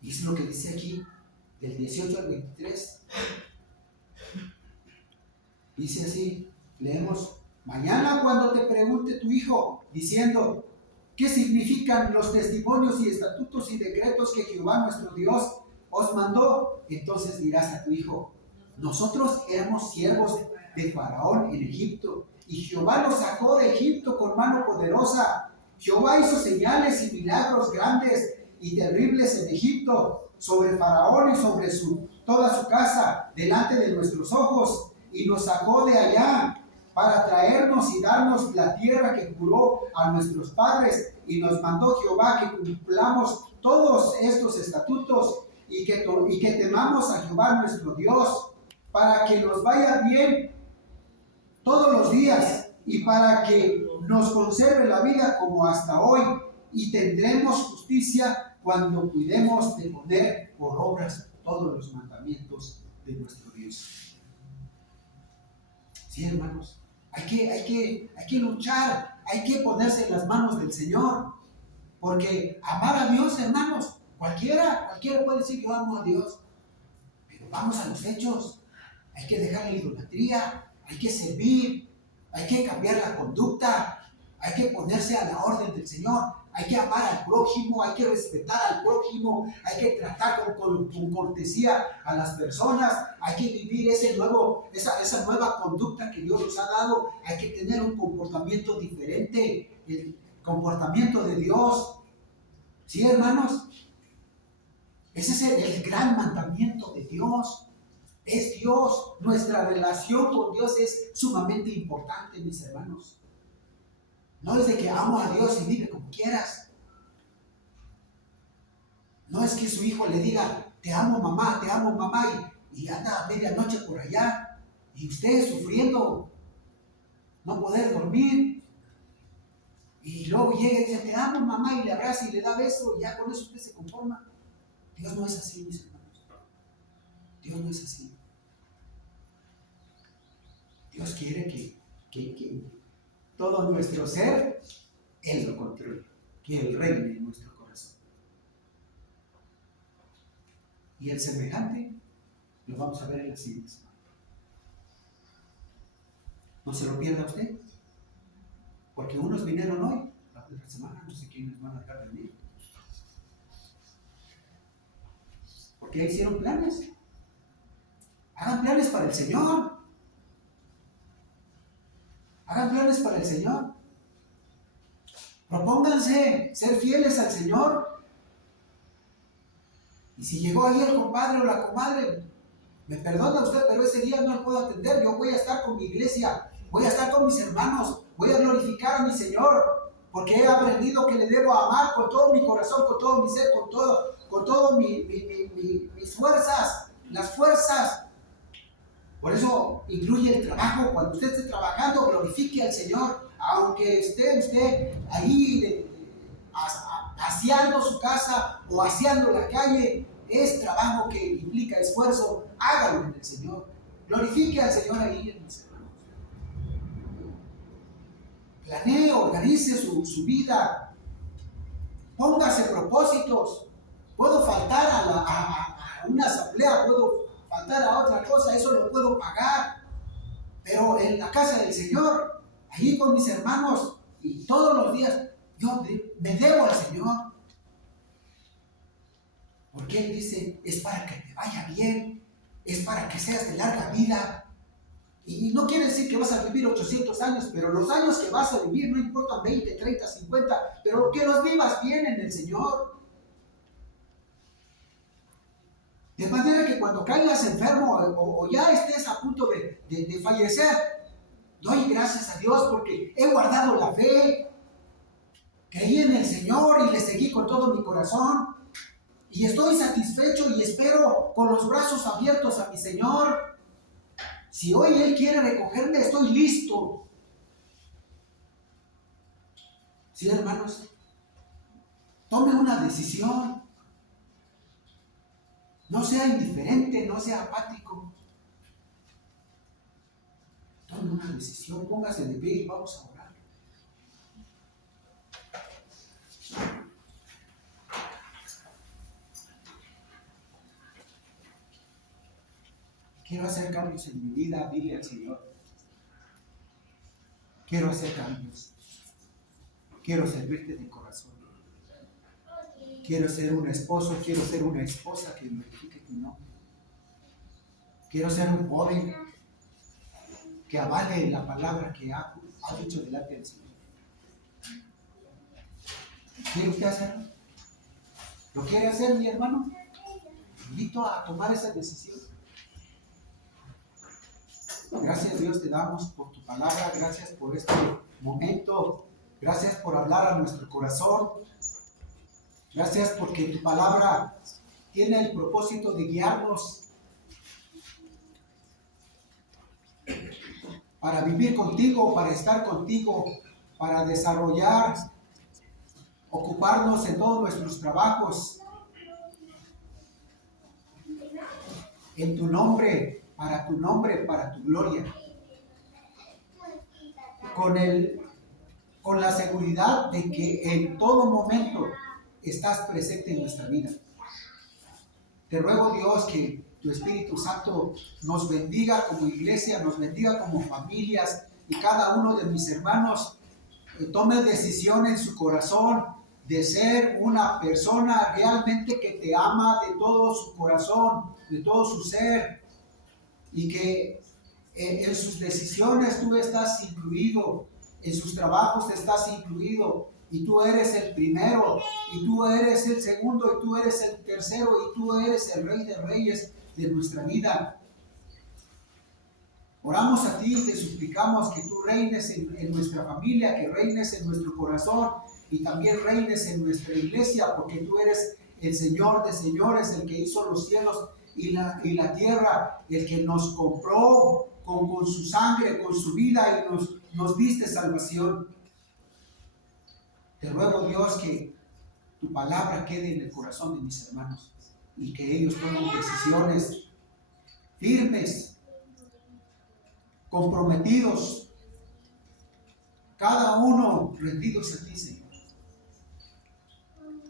Y es lo que dice aquí, del 18 al 23. Dice así, leemos: mañana cuando te pregunte tu hijo, diciendo, ¿qué significan los testimonios y estatutos y decretos que Jehová nuestro Dios os mandó? Entonces dirás a tu hijo, nosotros éramos siervos de Faraón en Egipto, y Jehová nos sacó de Egipto con mano poderosa. Jehová hizo señales y milagros grandes y terribles en Egipto, sobre Faraón y sobre toda su casa, delante de nuestros ojos, y nos sacó de allá para traernos y darnos la tierra que juró a nuestros padres, y nos mandó Jehová que cumplamos todos estos estatutos y que temamos a Jehová nuestro Dios, para que nos vaya bien todos los días y para que nos conserve la vida como hasta hoy, y tendremos justicia cuando cuidemos de poner por obras todos los mandamientos de nuestro Dios. Sí, hermanos, hay que luchar, hay que ponerse en las manos del Señor, porque amar a Dios, hermanos, cualquiera puede decir que yo amo a Dios, pero vamos a los hechos. Hay que dejar la idolatría, hay que servir, hay que cambiar la conducta, hay que ponerse a la orden del Señor, hay que amar al prójimo, hay que respetar al prójimo, hay que tratar con cortesía a las personas, hay que vivir esa nueva conducta que Dios nos ha dado, hay que tener un comportamiento diferente, el comportamiento de Dios. ¿Sí, hermanos? Ese es el gran mandamiento de Dios. Es Dios, nuestra relación con Dios es sumamente importante, mis hermanos. No es de que amo a Dios y vive como quieras. No es que su hijo le diga, te amo mamá, y anda a medianoche por allá, y usted sufriendo, no poder dormir, y luego llega y dice, te amo mamá, y le abraza y le da beso, y ya con eso usted se conforma. Dios no es así, mis hermanos. Dios no es así. Dios quiere que todo nuestro ser, Él lo controle, que Él reine en nuestro corazón. Y el semejante lo vamos a ver en la siguiente semana. No se lo pierda usted, porque unos vinieron hoy, la otra semana no sé quiénes van a dejar de venir. Porque ya hicieron planes. Hagan planes para el Señor. Hagan planes para el Señor. Propónganse ser fieles al Señor. Y si llegó ahí el compadre o la comadre, me perdona usted, pero ese día no lo puedo atender. Yo voy a estar con mi iglesia, voy a estar con mis hermanos, voy a glorificar a mi Señor, porque he aprendido que le debo amar con todo mi corazón, con todo mi ser, con todo mis fuerzas, las fuerzas. Por eso incluye el trabajo. Cuando usted esté trabajando, glorifique al Señor, aunque esté usted ahí aseando su casa o aseando la calle. Es trabajo que implica esfuerzo. Hágalo en el Señor. Glorifique al Señor ahí, mis hermanos. Planee, organice su vida. Póngase propósitos. Puedo faltar a una asamblea, puedo faltar a otra cosa, eso lo puedo pagar. Pero en la casa del Señor, allí con mis hermanos, y todos los días, yo me debo al Señor. Porque Él dice, es para que te vaya bien, es para que seas de larga vida. Y no quiere decir que vas a vivir 800 años, pero los años que vas a vivir no importan 20, 30, 50, pero que los vivas bien en el Señor. De manera que cuando caigas enfermo o ya estés a punto de fallecer, doy gracias a Dios porque he guardado la fe, creí en el Señor y le seguí con todo mi corazón. Y estoy satisfecho y espero con los brazos abiertos a mi Señor. Si hoy Él quiere recogerme, estoy listo. Sí, hermanos, tome una decisión. No sea indiferente, no sea apático. Tome una decisión, póngase de pie y vamos a orar. Quiero hacer cambios en mi vida, dile al Señor. Quiero hacer cambios. Quiero servirte de corazón. Quiero ser un esposo, quiero ser una esposa que glorifique tu nombre. Quiero ser un joven que avale la palabra que ha dicho delante del Señor. ¿Quiere usted hacerlo? ¿Lo quiere hacer, mi hermano? Te invito a tomar esa decisión. Gracias, Dios, te damos por tu palabra. Gracias por este momento. Gracias por hablar a nuestro corazón. Gracias porque tu palabra tiene el propósito de guiarnos para vivir contigo, para estar contigo, para desarrollar, ocuparnos en todos nuestros trabajos, en tu nombre, para tu gloria, con la seguridad de que en todo momento estás presente en nuestra vida. Te ruego, Dios, que tu Espíritu Santo nos bendiga como iglesia, nos bendiga como familias, y cada uno de mis hermanos tome decisión en su corazón de ser una persona realmente que te ama de todo su corazón, de todo su ser, y que en sus decisiones tú estás incluido, en sus trabajos estás incluido, y tú eres el primero, y tú eres el segundo, y tú eres el tercero, y tú eres el Rey de Reyes de nuestra vida. Oramos a ti y te suplicamos que tú reines en nuestra familia, que reines en nuestro corazón y también reines en nuestra iglesia, porque tú eres el Señor de señores, el que hizo los cielos y la tierra, el que nos compró con su sangre, con su vida, y nos diste salvación. Te ruego, Dios, que tu palabra quede en el corazón de mis hermanos y que ellos tomen decisiones firmes, comprometidos, cada uno rendidos a ti, Señor.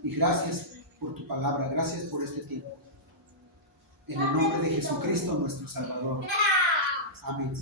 Y gracias por tu palabra, gracias por este tiempo. En el nombre de Jesucristo, nuestro Salvador. Amén.